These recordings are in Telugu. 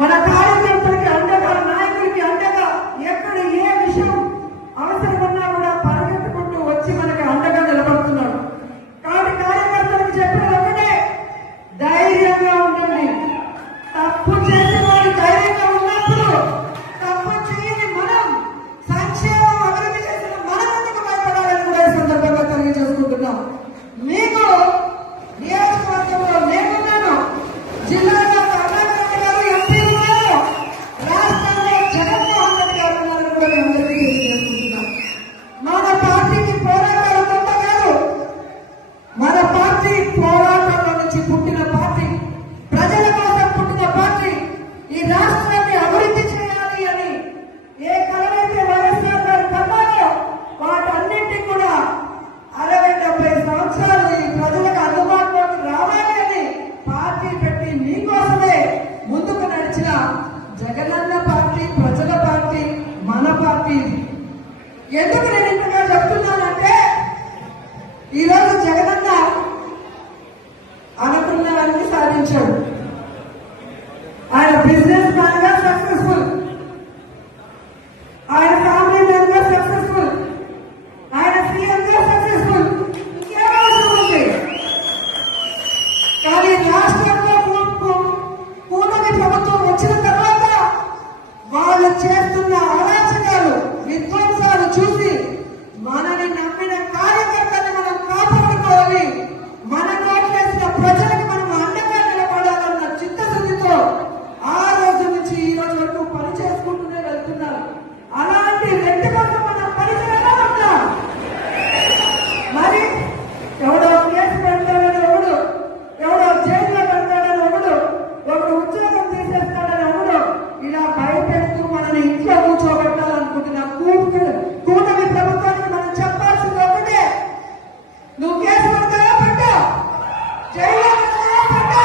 మన కార్యకర్తలకి అండగా, నాయకులకి అండగా, ఎక్కడ ఏ విషయం అవసరమన్నా కూడా పరిగెత్తుకుంటూ వచ్చి మనకి అండగా నిలబడుతున్నాడు. కాబట్టి కార్యకర్తలకు చెప్పిన ఒకటే, ధైర్యంగా ఉండండి. తప్పు చేసిన వాడు ధైర్యంగా ఉన్నప్పుడు తప్పు చేయని మనం, సంక్షేమం అభివృద్ధి చేసిన మనం ఎందుకు భయపడాలని కూడా ఈ సందర్భంగా తెలియజేసుకుంటున్నాం. మీకు నియోజకవర్గంలో నేనున్నాను, జిల్లాలో కరుణాకర్ గారు ఎంపీ ఉన్నారు, రాష్ట్రంలో జగన్మోహన్ రెడ్డి గారు ఉన్నారని కూడా మేము అందరికీ తెలియజేసుకుంటున్నాం. మన పార్టీకి పోరాటాలు కొత్త కాదు. మన పార్టీ పోరాటంలో నుంచి పుట్టిన పార్టీ, ప్రజల కోసం పుట్టిన పార్టీ. ఈ రాష్ట్రాన్ని అభివృద్ధి చేయాలి అని ఏ కలవైతే వైఎస్ఆర్ గారు కన్నారో వాటన్నింటినీ కూడా 60-70 సంవత్సరాలు ఈ ప్రజలకు అందుబాటులోకి రావాలి అని పార్టీ పెట్టి మీకోసమే ముందుకు నడిచిన జగనన్న పార్టీ, ప్రజల పార్టీ, మన పార్టీ. ఎందుకు నేను ఇంతగా చెప్తున్నానంటే, ఈరోజు జగనన్న అనుకున్నవన్నీ సాధించాడు. ఆయన బిజినెస్ మ్యాన్ గా సక్సెస్ఫుల్, ఆయన ఫ్యామిలీ మ్యాన్ గా సక్సెస్ఫుల్, ఆయన సీఎం గా సక్సెస్ఫుల్. ఇంకేమవసరం ఉంది? కానీ రాష్ట్రంలో కూటమి ప్రభుత్వం వచ్చిన తర్వాత వాళ్ళు చేస్తున్న అరాచకాలు, విధ్వంసాలు చూసి మనని నమ్మిన కార్యకర్తని మనం కాపాడుకోవాలి, మన నోట్లేసిన ప్రజలకు మనం అండగా నిలబడాలన్న చిత్తశుద్ధితో ఆ రోజు నుంచి ఈ రోజు వరకు పని చేసుకుంటూనే వెళ్తున్నారు. అలాంటి వ్యక్తి కోసం మనం పరిచయంగా ఉంటాం. మరి ఎవడో కేసు పెడతాడని ఒకడు, ఎవడో జైల్లో పెడతాడని ఒకడు ఉద్యోగం తీసేస్తాడని ఒకడు ఇలా భయపెడుతూ మనని ఇంట్లో కూర్చోబెట్టాలనుకుంటున్న కూటమి ప్రభుత్వానికి మనం చెప్పాల్సింది ఒకటే, నువ్వు కేసు పెడతావా పెట్టా, జైల్లో పెడతావా పెట్టా,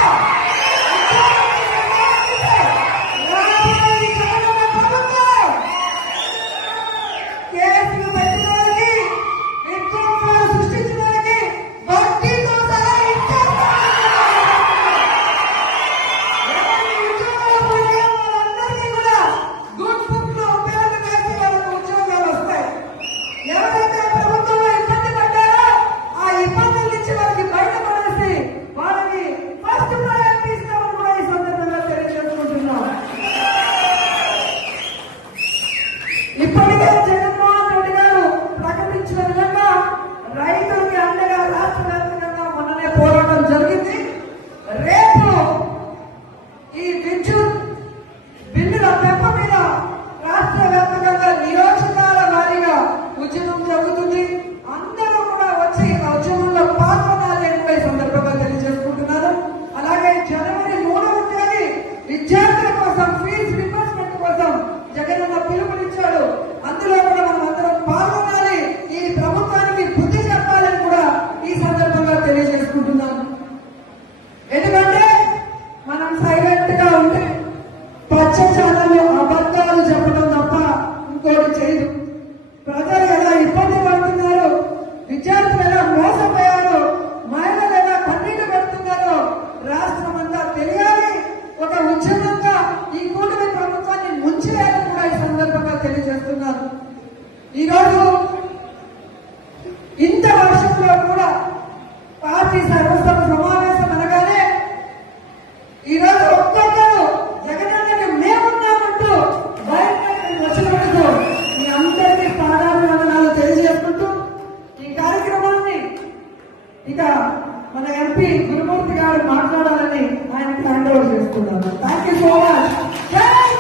కేసులు పెట్టిన వాళ్ళకి, విధ్వంసాలు సృష్టించిన వాళ్ళకి వడ్డీతో సహా ఇచ్చేస్తాం. ఉద్యోగాలు పోయిన వాళ్ళందరికీ కూడా గుడ్ బుక్ లో పేర్లు వేసి వాళ్ళకు ఉద్యోగాలు వస్తాయి. ఎవరైతే ప్రభుత్వంలో ఇబ్బంది పడ్డారో ఆ ఇబ్బందుల నుంచి వాళ్ళకి బయటపడేసి వాళ్ళకి ఫస్ట్ ప్రయారిటీ ఇస్తామని కూడా ఈ సందర్భంగా తెలియజేసుకుంటున్నాం. ఇప్పటికే జగన్మోహన్ రెడ్డి గారు ప్రకటించిన విధంగా రైతులకి అండగా రాష్ట్ర వ్యాప్తంగా మొన్ననే పోరాటం జరిగింది. రేపు ఈ విద్యుత్ బిల్లుల పెంపు మీద రాష్ట్ర వ్యాప్తంగా నియోజకాల వారీగా ఉద్యమం జరుగుతుంది. అందరూ కూడా వచ్చి ఆ ఉద్యమంలో పాల్గొనాలి అని కూడా ఈ సందర్భంగా తెలియజేసుకుంటున్నారు. అలాగే జనవరి 3వ తేదీ విద్యార్థుల కోసం ఫీజు రియంబర్స్మెంట్ కోసం జగనన్న పిలుపునిచ్చాడు. అందులో కూడా మనం అందరం పాల్గొనాలి, ఈ ప్రభుత్వానికి బుద్ధి చెప్పాలని కూడా ఈ సందర్భంగా తెలియజేసుకుంటున్నాను. ఎందుకంటే మనం సైలెంట్ గా ఉంటే పచ్చ ఛానల్లో అబద్ధాలు చెప్పడం తప్ప ఇంకోటి చేయదు. ప్రజలు ఎలా ఇబ్బంది పడుతున్నారు, విద్యార్థులు ఎలా మోసపోయారు, మహిళలు ఎలా కన్నీళ్లు పెడుతున్నారో రాష్ట్రం అంతా తెలియాలి. ఒక ఉద్యమంగా ఈ కూటమి ప్రభుత్వాన్ని ముంచేయాలని కూడా ఈ సందర్భంగా తెలియజేస్తున్నారు. ఈరోజు ఇంత వర్షంలో కూడా పార్టీ సర్వసభ సమావేశం అనగానే ఈరోజు ఒక్కొక్కరు జగనన్నకి మేమున్నామంటూ బయటకు వచ్చినందుకు మీ అందరికీ పాదాభివందనాలు తెలియజేసుకుంటూ ఈ కార్యక్రమాన్ని ఇక మన ఎంపీ గురుమూర్తి గారు మాట్లాడాలని ఆయనకి హ్యాండ్ ఓవర్ చేసుకున్నాను. Thank you so much.